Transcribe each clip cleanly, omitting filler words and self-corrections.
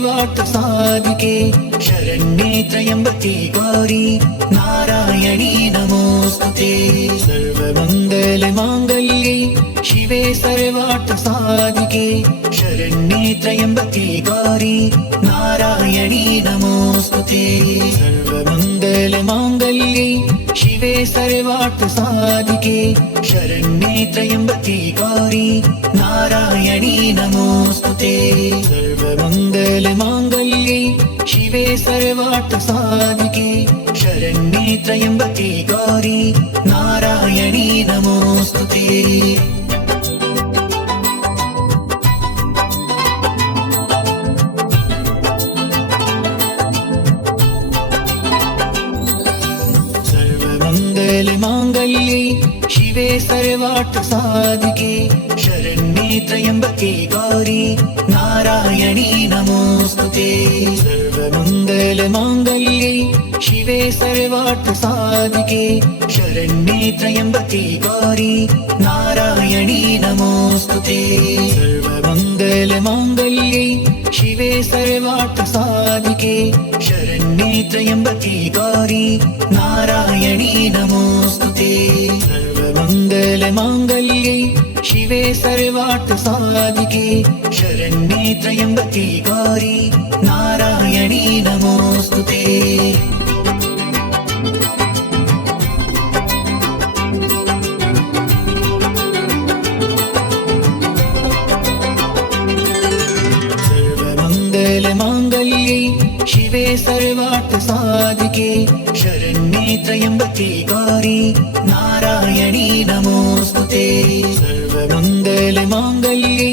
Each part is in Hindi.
सर्वार्थ साधिके शरण्ये त्र्यंबके गौरी नारायणी नमोस्तुते। सर्वमंगल मांगल्ये शिवे सर्वार्थ साधिके शरण्ये त्र्यंबके गौरी नारायणी नमोस्तुते। सर्वमंगल मांगल्ये शिवे सर्वार्थ साधिके शरण्ये त्र्यंबके गौरी नारायणी नमोस्तुते। सर्वमंगल मांगल्ये शिवे सर्वार्थ साधिके शरण्ये त्र्यंबके गौरी नारायणी नमोस्तुते। मांगल्ये शिवे सर्वार्थ साधिके शरण्ये त्र्यंबके गौरी नारायणी नमोस्तुते। सर्वमंगल मांगल्ये शिवे सर्वार्थ साधिके शरण्ये त्र्यंबके गौरी नारायणी नमोस्तुते। सर्वमंगल मांगल्ये शिवे सर्वार्थ साधिके शरण्ये त्र्यंबके गौरी नारायणी नमोस्तुते। सर्वमंगल मांगल्ये शिवे सर्वार्थ साधिके शरण्ये त्र्यंबके गौरी नारायणी नमोस्तुते। मांगल्ये शिवे सर्वार्थ साधिके शरण्ये त्र्यंबके गौरी नारायणी नमोस्तुते। सर्वमंगल मांगल्ये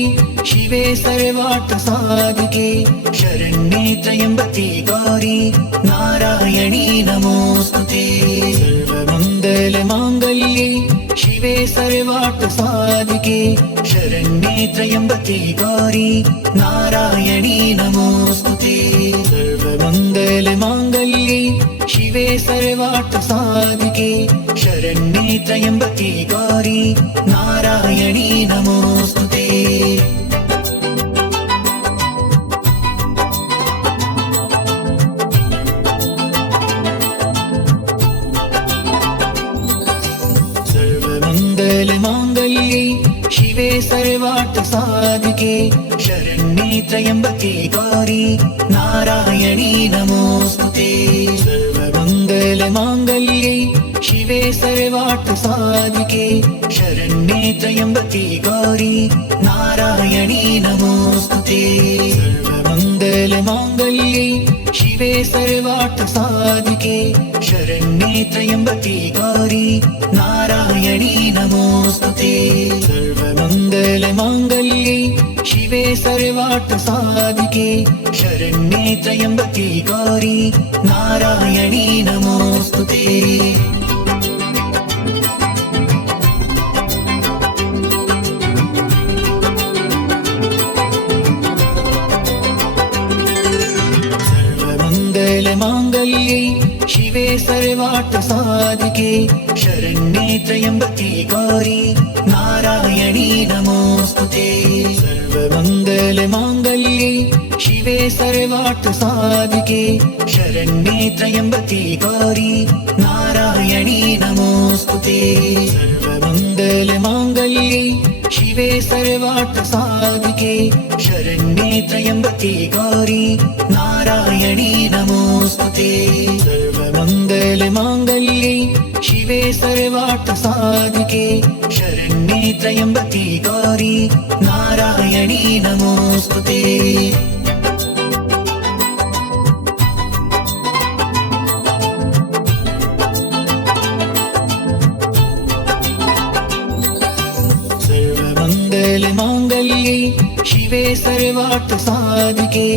शिवे सर्वार्थ साधिके शरण्ये त्र्यंबके गौरी नारायणी नमोस्तुते। सर्वमंगल मांगल्ये शिवे सर्वार्थ साधिके शरण्ये त्र्यंबके गौरी नारायणी नमोस्तुते। सर्वमंगल मांगल्ये शिवे सर्वार्थ साधिके शरण्ये त्र्यंबके गौरी नारायणी नमोस्तुते। मांगल्ये शिवे सर्वार्थ साधिके शरण्ये त्र्यंबके गौरी नारायणी नमोस्तुते। सर्वमंगल मांगल्ये शिवे सर्वार्थ साधिके शरण्ये त्र्यंबके गौरी नारायणी नमोस्तुते। सर्वमंगल मांगल्ये शिवे सर्वार्थ साधिके शरण्ये त्र्यंबके गौरी नारायणी नमोस्तुते। सर्वमंगल मांगल्ये शिवे सर्वार्थ साधिके शरण्ये त्र्यंबके गौरी नारायणी नमोस्तुते। मांगल्ये शिवे सर्वार्थ साधिके शरण्ये त्र्यंबके गौरी नारायणी नमोस्तुते। सर्वमंगल मांगल्ये शिवे सर्वार्थ साधिके शरण्ये त्र्यंबके गौरी नारायणी नमोस्तुते। सर्वमंगल मांगल्ये शिवे सर्वार्थ साधिके शरण्ये त्र्यंबके गौरी नारायणी नमोस्तुते। सर्वमंगल मांगल्ये शिवे सर्वार्थ साधिके शरण्ये त्र्यंबके गौरी नारायणी नमोस्तुते। मांगल्ये शिवे सर्वार्थ साधिके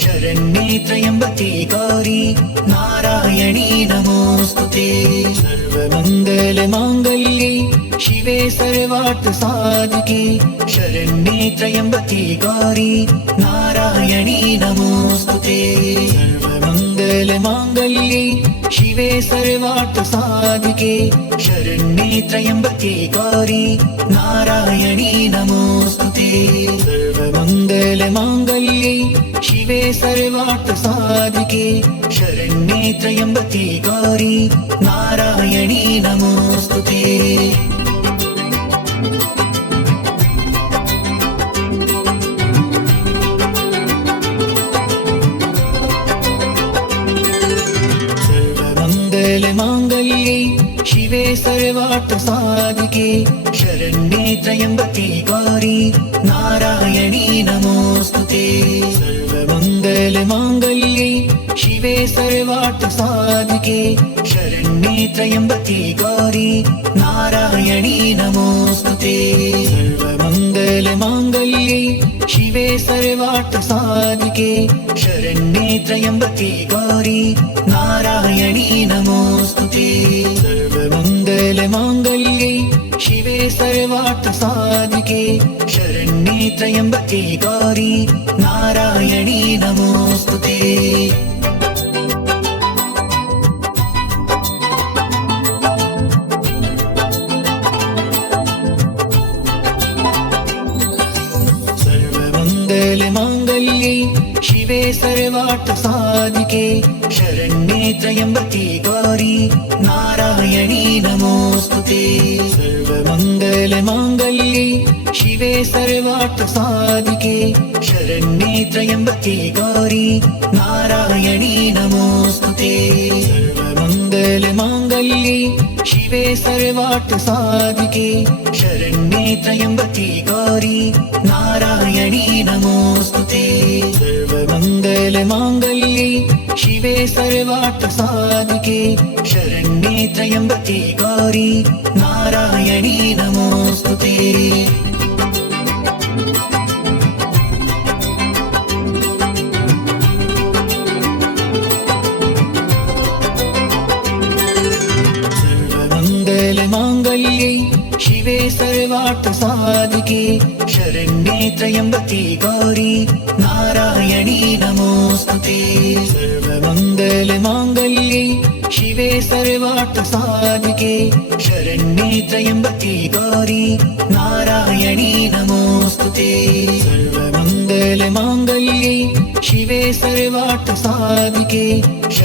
शरण्ये त्र्यंबके गौरी नारायणी नमोस्तुते। सर्वमंगल मांगल्ये शिवे सर्वार्थ साधिके शरण्ये त्र्यंबके गौरी नारायणी नमोस्तुते। सर्वमंगल मांगल्ये शिवे सर्वार्थ साधिके शरण्ये त्र्यंबके गौरी नारायणी नमोस्तुते। सर्वमंगल मांगल्ये शिवे सर्वार्थसाधिके शरण्ये त्र्यम्बके गौरी नारायणी नमोस्तुते। सर्वमङ्गलमाङ्गल्ये शिवे सर्वार्थसाधिके शरण्ये त्र्यम्बके गौरी नारायणी नमोस्तुते। सर्वमङ्गलमाङ्गल्ये शिवे सर्वार्थसाधिके शरण्ये त्र्यम्बके गौरी नारायणी नमोस्तुते। सर्वमङ्गलमाङ्गल्ये शिवे सर्वार्थसाधिके शरण्ये त्र्यम्बके गौरी नारायणी नमोस्तुते। सर्वमङ्गलमाङ्गल्ये शिवे सर्वार्थसाधिके शरण्ये त्र्यम्बके गौरी नारायणी नमोस्तुते। सर्वमङ्गलमाङ्गल्ये शिवे सर्वार्थसाधिके शरण्ये त्र्यम्बके गौरी नारायणी नमोस्तुते। सर्वमङ्गलमाङ्गल्ये शिवे सर्वार्थसाधिके शरण्ये त्र्यम्बके गौरी नारायणी नमोस्तुते। सर्वमङ्गलमाङ्गल्ये शिवे सर्वार्थसाधिके शरण्ये त्र्यम्बके गौरी नारायणी नमोस्तुते। सर्वमङ्गलमाङ्गल्ये शिवे सर्वार्थसाधिके शरण्ये त्र्यम्बके गौरी नारायणी नमोस्तुते। सर्वमङ्गलमाङ्गल्ये शिवे सर्वार्थसाधिके शरण्ये त्र्यम्बके गौरी नारायणी नमोस्तुते। सर्वमङ्गलमाङ्गल्ये शिवे सर्वार्थसाधिके शरण्ये त्र्यम्बके गौरी नारायणी नमोस्तुते। सर्वमङ्गलमाङ्गल्ये शिवे सर्वार्थसाधिके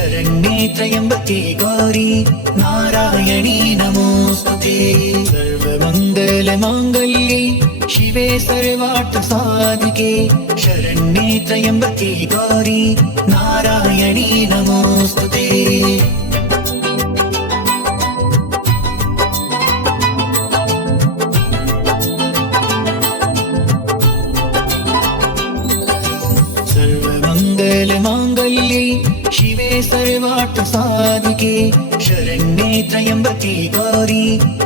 शरण्ये त्र्यम्बके गौरी नारायणी नमोस्तुते। सर्वमङ्गलमाङ्गल्ये शिवे सर्वार्थसाधिके शरण्ये त्र्यम्बके गौरी नारायणी नमोस्तुते। सर्वमङ्गलमाङ्गल्ये शिवे सर्वार्थसाधिके शरण्ये त्र्यम्बके गौरी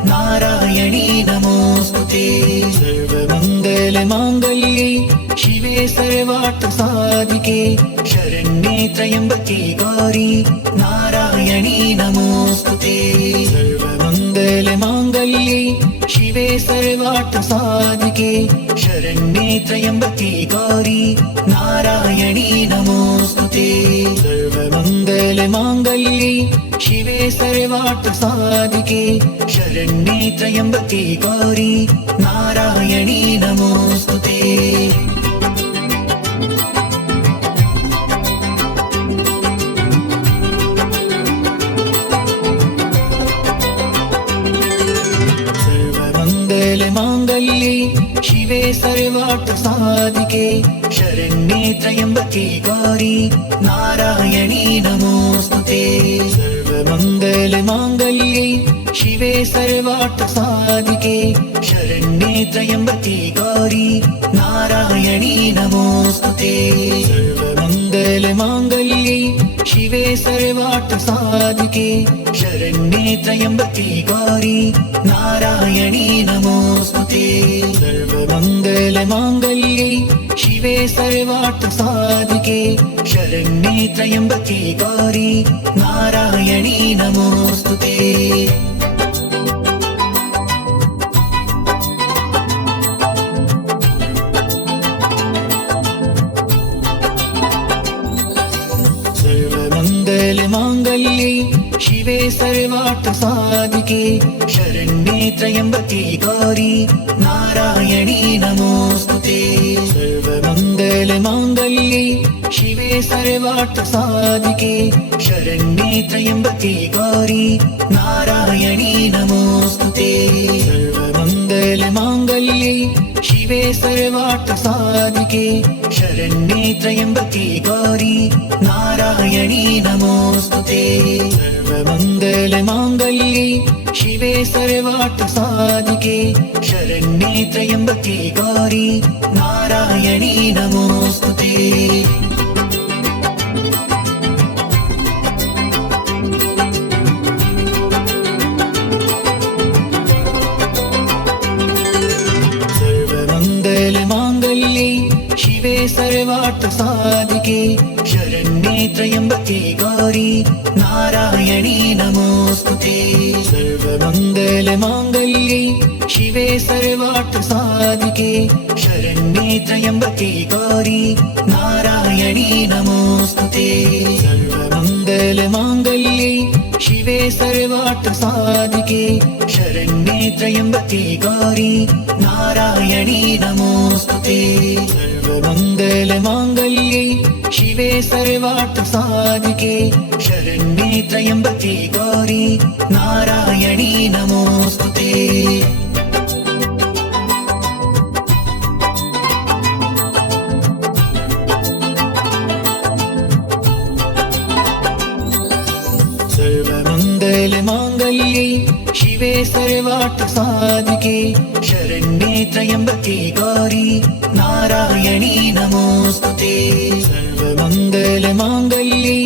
नारायणी नमोस्तुते। सर्वमङ्गलमाङ्गल्ये शिवे सर्वार्थसाधिके शरण्ये त्र्यम्बके गौरी नारायणी नमोस्तुते। सर्वमङ्गलमाङ्गल्ये शिवे सर्वार्थसाधिके शरण्ये त्र्यम्बके गौरी नारायणी नमोस्तुते। सर्वमङ्गलमाङ्गल्ये शिवे सर्वार्थसाधिके शरण्ये त्र्यम्बके गौरी नारायणी नमोस्तुते। सर्वमङ्गलमाङ्गल्ये शिवे सर्वार्थसाधिके शरण्ये त्र्यम्बके गौरी नारायणी नमोस्तुते। सर्वमङ्गलमाङ्गल्ये शिवे सर्वार्थसाधिके शरण्ये त्र्यम्बके गौरी नारायणी नमोस्तुते। सर्वमङ्गलमाङ्गल्ये शिवे सर्वार्थसाधिके शरण्ये त्र्यम्बके गौरी नारायणी नमोस्तुते। सर्वमङ्गलमाङ्गल्ये शिवे सर्वार्थसाधिके शरण्ये त्र्यम्बके गौरी नारायणी नमोस्तुते। सर्वमङ्गलमाङ्गल्ये शिवे सर्वार्थसाधिके शरण्ये त्र्यम्बके गौरी नारायणी नमोस्तुते। सर्वमङ्गलमाङ्गल्ये सर्वार्थसाधिके शरण्ये त्र्यम्बके गौरी नारायणी नमोऽस्तुते। सर्वमङ्गलमाङ्गल्ये शिवे सर्वार्थसाधिके शरण्ये त्र्यम्बके गौरी नारायणी नमोऽस्तुते। सर्वमङ्गलमाङ्गल्ये शिवे सर्वार्थसाधिके शरण्ये त्र्यम्बके गौरी नारायणी नमोऽस्तुते। सर्वमङ्गलमाङ्गल्ये शिवे सर्वार्थसाधिके शरण्ये त्र्यम्बके गौरी नारायणी नमोऽस्तुते। सर्वमङ्गलमाङ्गल्ये शिवे सर्वार्थसाधिके शरण्ये त्र्यम्बके गौरी नारायणी नमोऽस्तुते। सर्वमङ्गलमाङ्गल्ये शिवे सर्वार्थसाधिके शरण्ये त्र्यम्बके गौरी नारायणी नमोऽस्तुते। सर्वमङ्गलमाङ्गल्ये शिवे सर्वार्थसाधिके शरण्ये त्र्यम्बके गौरी नारायणी नमोऽस्तुते। सर्वमङ्गलमाङ्गल्ये शिवे सर्वार्थसाधिके शरण्ये त्र्यम्बके गौरी नारायणी नमोऽस्तुते। सर्वमङ्गलमाङ्गल्ये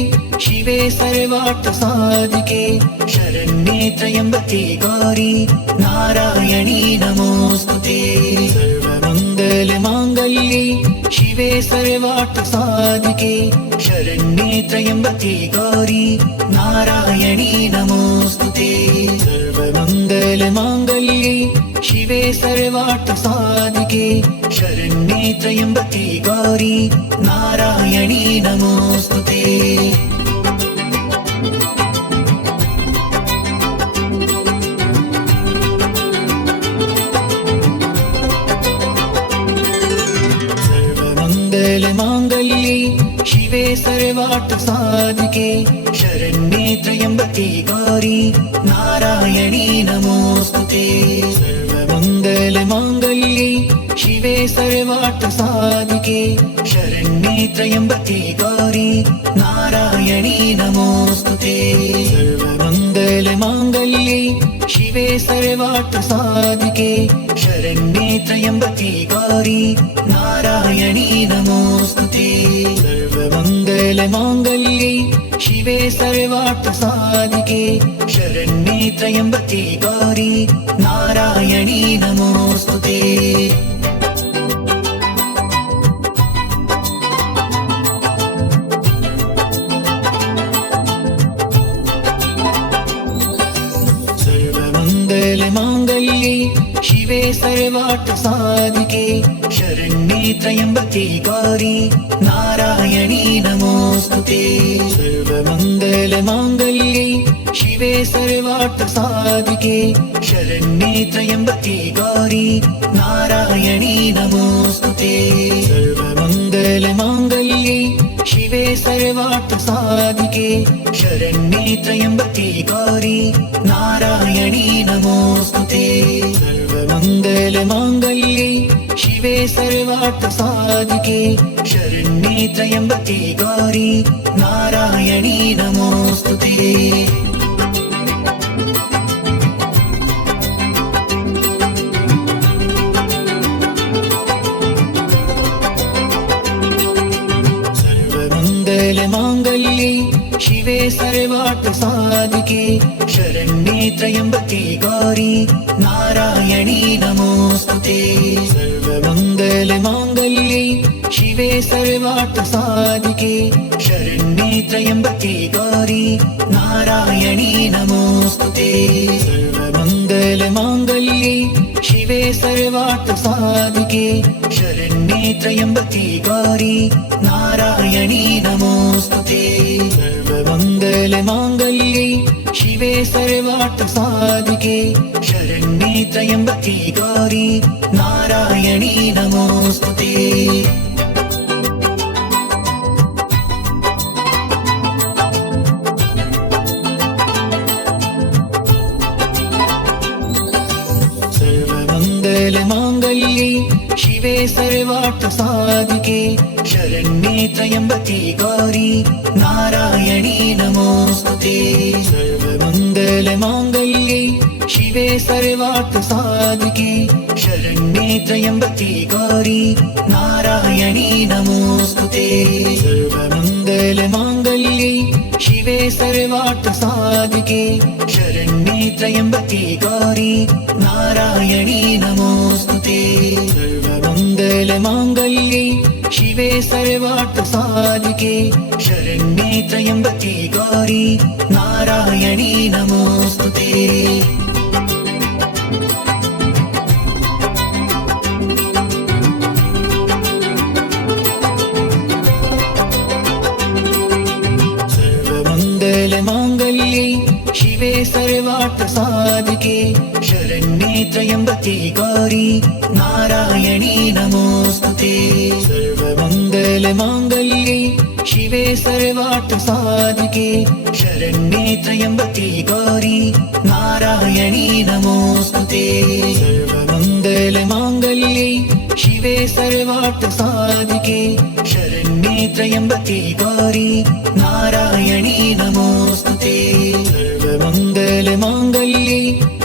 शिवे सर्वार्थसाधिके शरण्ये त्र्यम्बके गौरी नारायणी नमोऽस्तुते। सर्वमङ्गलमाङ्गल्ये शिवे सर्वार्थसाधिके शरण्ये त्र्यम्बके गौरी नारायणी नमोऽस्तुते। सर्वमङ्गलमाङ्गल्ये शिवे सर्वार्थसाधिके शरण्ये त्र्यम्बके गौरी नारायणी नमोऽस्तुते। सर्वमङ्गलमाङ्गल्ये शिवे सर्वार्थसाधिके शरण्ये त्र्यम्बके गौरी नारायणी नमोऽस्तुते। सर्वमङ्गलमाङ्गल्ये शिवे सर्वार्थसाधिके शरण्ये त्र्यम्बके गौरी नारायणी नमोऽस्तुते। सर्वमङ्गलमाङ्गल्ये शिवे सर्वार्थसाधिके शरण्ये त्र्यम्बके गौरी नारायणी नमोऽस्तुते। सर्वमङ्गलमाङ्गल्ये शिवे सर्वार्थसाधिके शरण्ये त्र्यम्बके गौरी नारायणी नमोऽस्तुते। सर्वमङ्गलमाङ्गल्ये शिवे सर्वार्थसाधिके शरण्ये त्र्यम्बके गौरी नारायणी नमोऽस्तुते। सर्वमङ्गलमाङ्गल्ये शिवे सर्वार्थसाधिके शरण्ये त्र्यम्बके गौरी नारायणी नमोऽस्तुते। सर्वमङ्गलमाङ्गल्ये शिवे सर्वार्थसाधिके शरण्ये त्र्यम्बके गौरी नारायणी नमोऽस्तुते। सर्वमङ्गलमाङ्गल्ये शिवे सर्वार्थसाधिके शरण्ये त्र्यम्बके गौरी नारायणी नमोऽस्तुते। सर्वमङ्गलमाङ्गल्ये शिवे सर्वार्थसाधिके शरण्ये त्र्यम्बके गौरी नारायणी नमोऽस्तुते। सर्वमङ्गलमाङ्गल्ये शिवे सर्वार्थसाधिके शरण्ये त्र्यम्बके गौरी नारायणी नमोऽस्तुते। सर्वमङ्गलमाङ्गल्ये शिवे सर्वार्थसाधिके शरण्ये त्र्यम्बके गौरी नारायणी नमोऽस्तुते। सर्वमङ्गलमाङ्गल्ये शिवे सर्वार्थसाधिके शरण्ये त्र्यम्बके गौरी नारायणी नमोऽस्तुते। शिवे सर्वार्थसाधिके शरण्ये त्र्यम्बके गौरी नारायणी नमोस्तुते। सर्वमङ्गलमाङ्गल्ये शिवे सर्वार्थसाधिके शरण्ये त्र्यम्बके गौरी नारायणी नमोस्तुते। सर्वमङ्गलमाङ्गल्ये शिवे सर्वार्थसाधिके शरण्ये त्र्यम्बके गौरी नारायणी नमोस्तुते। सर्वमङ्गलमाङ्गल्ये शिवे सर्वार्थसाधिके शरण्ये त्र्यम्बके गौरी नारायणी नमोस्तुते। सर्वमङ्गलमाङ्गल्ये शिवे सर्वार्थसाधिके शरण्ये त्र्यम्बके गौरी नारायणी नमोस्तुते। सर्वमङ्गलमाङ्गल्ये शिवे सर्वार्थसाधिके शरण्ये त्र्यम्बके गौरी नारायणी नमोस्तुते। सर्वमङ्गलमाङ्गल्ये शिवे सर्वार्थसाधिके शरण्ये त्र्यम्बके गौरी नारायणी नमोस्तुते। सर्वमङ्गलमाङ्गल्ये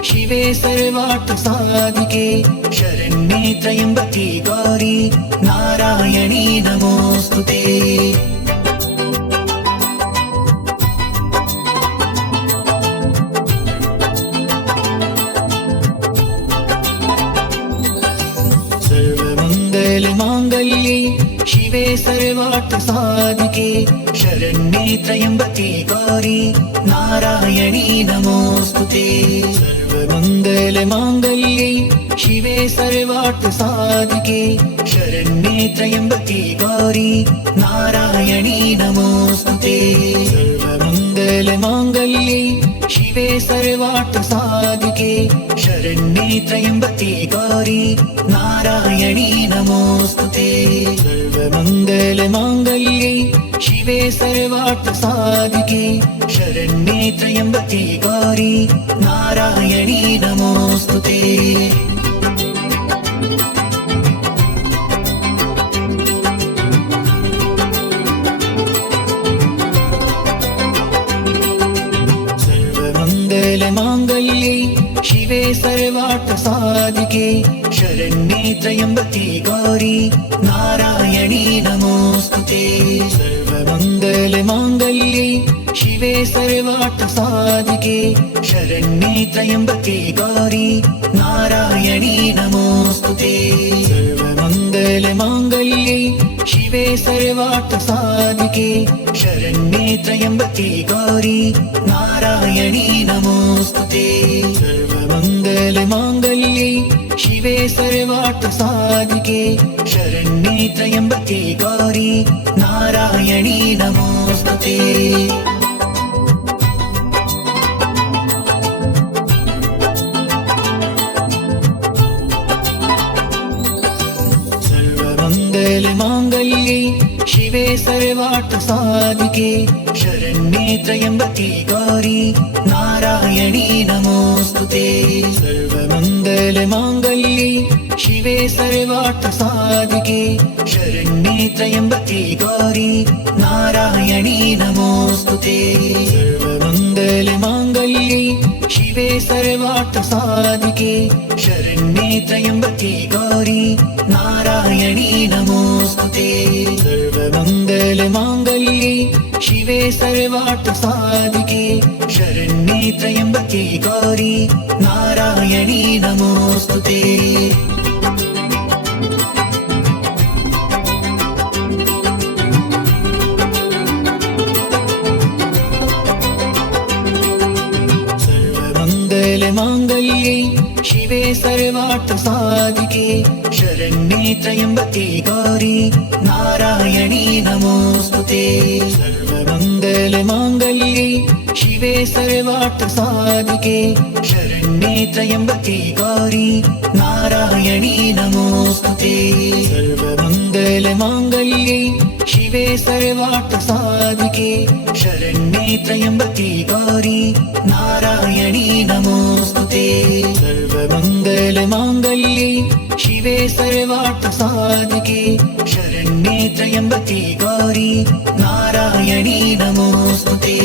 शिवे सर्वार्थसाधिके शरण्ये त्र्यम्बके गौरी नारायणी नमोस्तुते। सर्वमङ्गलमाङ्गल्ये शिवे सर्वार्थसाधिके शरण्ये त्र्यम्बके गौरी नारायणी नमोस्तुते। सर्वमङ्गलमाङ्गल्ये शिवे सर्वार्थसाधिके शरण्ये त्र्यम्बके गौरी नारायणी नमोस्तुते। सर्वमङ्गलमाङ्गल्ये शिवे सर्वार्थसाधिके शरण्ये त्र्यम्बके गौरी नारायणी नमोस्तुते। सर्वमङ्गलमाङ्गल्ये शिवे सर्वार्थसाधिके शरण्ये त्र्यम्बके गौरी नारायणी नमोस्तुते। सर्वमङ्गलमाङ्गल्ये शिवे सर्वार्थसाधिके शरण्ये त्र्यम्बके गौरी नारायणी नमोस्तुते। सर्वमङ्गलमाङ्गल्ये शिवे सर्वार्थसाधिके शरण्ये त्र्यम्बके गौरी नारायणी नमोस्तुते। सर्वमङ्गलमाङ्गल्ये शिवे सर्वार्थसाधिके शरण्ये त्र्यम्बके गौरी नारायणी नमोस्तुते। सर्वमङ्गलमाङ्गल्ये शिवे सर्वार्थसाधिके शरण्ये त्र्यम्बके गौरी नारायणी नमोस्तुते। सर्वमङ्गलमाङ्गल्ये शिवे सर्वार्थसाधिके शरण्ये त्र्यम्बके गौरी नारायणी नमोस्तुते। सर्वमङ्गलमाङ्गल्ये शिवे सर्वार्थसाधिके शरण्ये त्र्यम्बके गौरी नारायणी नमोस्तुते। सर्वमङ्गलमाङ्गल्ये शिवे सर्वार्थसाधिके शरण्ये त्र्यम्बके गौरी नारायणी नमोस्तुते। सर्वमङ्गलमाङ्गल्ये शिवे सर्वार्थसाधिके शरण्ये त्र्यम्बके गौरी नारायणी नमोस्तुते। सर्वमङ्गलमाङ्गल्ये शिवे सर्वार्थसाधिके शरण्ये त्र्यम्बके गौरी नारायणी नमोस्तुते। सर्वमङ्गलमाङ्गल्ये शिवे सर्वार्थसाधिके शरण्ये त्र्यम्बके गौरी नारायणी नमोस्तुते। सर्वमङ्गलमाङ्गल्ये शिवे सर्वार्थसाधिके शरण्ये त्र्यम्बके गौरी नारायणी नमोऽस्तुते। सर्वमङ्गलमाङ्गल्ये शिवे सर्वार्थसाधिके शरण्ये त्र्यम्बके गौरी नारायणी नमोऽस्तुते।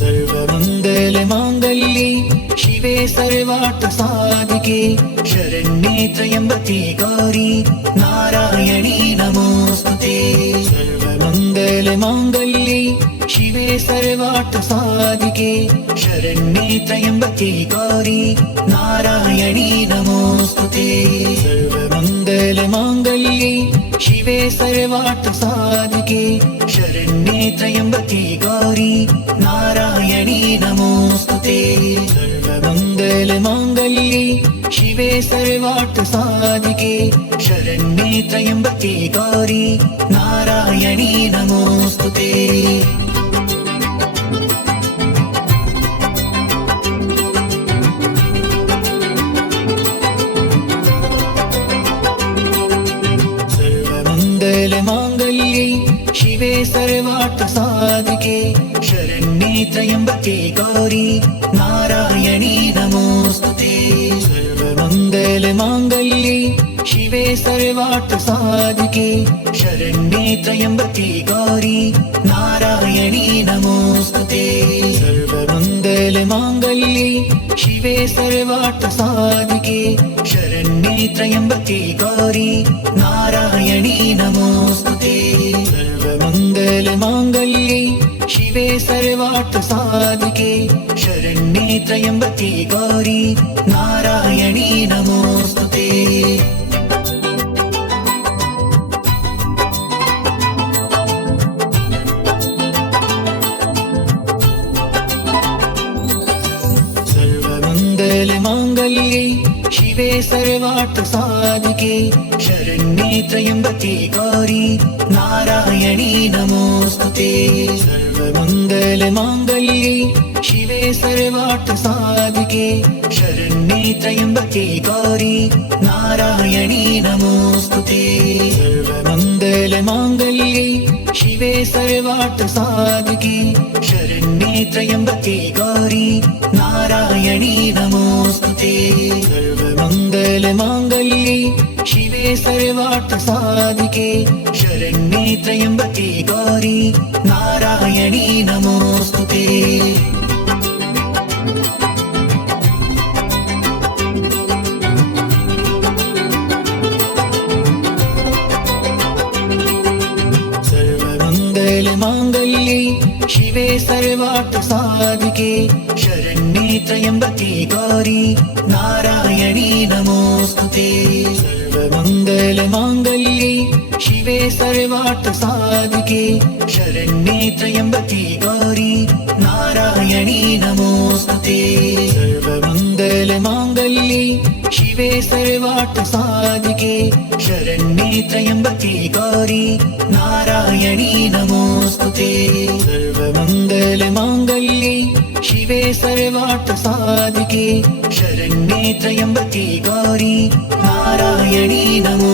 सर्वमङ्गलमाङ्गल्ये शिवे सर्वार्थसाधिके शरण्ये त्र्यम्बके गौरी नारायणी नमोऽस्तुते। सर्वमङ्गलमाङ्गल्ये शिवे सर्वार्थसाधिके शरण्ये त्र्यम्बके गौरी नारायणी नमोऽस्तुते। सर्वमङ्गलमाङ्गल्ये शिवे सर्वार्थसाधिके शरण्ये त्र्यम्बके गौरी नारायणी नमोऽस्तुते। सर्वमङ्गलमाङ्गल्ये शिवे सर्वार्थसाधिके शरण्ये त्र्यम्बके गौरी नारायणी नमोऽस्तुते। सर्वमङ्गलमाङ्गल्ये शिवे सर्वार्थसाधिके शरण्ये त्र्यम्बके गौरी नारायणी नमोऽस्तुते। सर्वमङ्गलमाङ्गल्ये शिवे सर्वार्थसाधिके शरण्ये त्र्यम्बके गौरी नारायणी नमोऽस्तुते। सर्वमङ्गलमाङ्गल्ये शिवे सर्वार्थसाधिके शरण्ये त्र्यम्बके गौरी नारायणी नमोऽस्तुते। सर्वमङ्गलमाङ्गल्ये शिवे सर्वार्थसाधिके शरण्ये त्र्यम्बके गौरी नारायणी नमोऽस्तुते। सर्वमङ्गलमाङ्गल्ये शिवे सर्वार्थसाधिके शरण्ये त्र्यम्बके गौरी नारायणी नमोऽस्तुते। सर्वमङ्गलमाङ्गल्ये शिवे सर्वार्थसाधिके शरण्ये त्र्यम्बके गौरी नारायणी नमोऽस्तुते। सर्वमङ्गलमाङ्गल्ये शिवे सर्वार्थसाधिके शरण्ये त्र्यम्बके गौरी नारायणी नमोऽस्तुते। सर्वमङ्गलमाङ्गल्ये शिवे सर्वार्थसाधिके शरण्ये त्र्यम्बके गौरी नारायणी नमोऽस्तुते। सर्वमङ्गलमाङ्गल्ये शिवे सर्वार्थसाधिके शरण्ये त्र्यम्बके गौरी नारायणी नमोऽस्तुते। सर्वमङ्गलमाङ्गल्ये शिवे सर्वार्थसाधिके शरण्ये त्र्यम्बके गौरी नारायणी नमोऽस्तुते। सर्वमङ्गलमाङ्गल्ये शिवे सर्वार्थसाधिके शरण्ये त्र्यम्बके गौरी नारायणी नमोऽस्तुते। सर्वमङ्गलमाङ्गल्ये शिवे सर्वार्थसाधिके शरण्ये त्र्यम्बके गौरी नारायणी नमोऽस्तुते।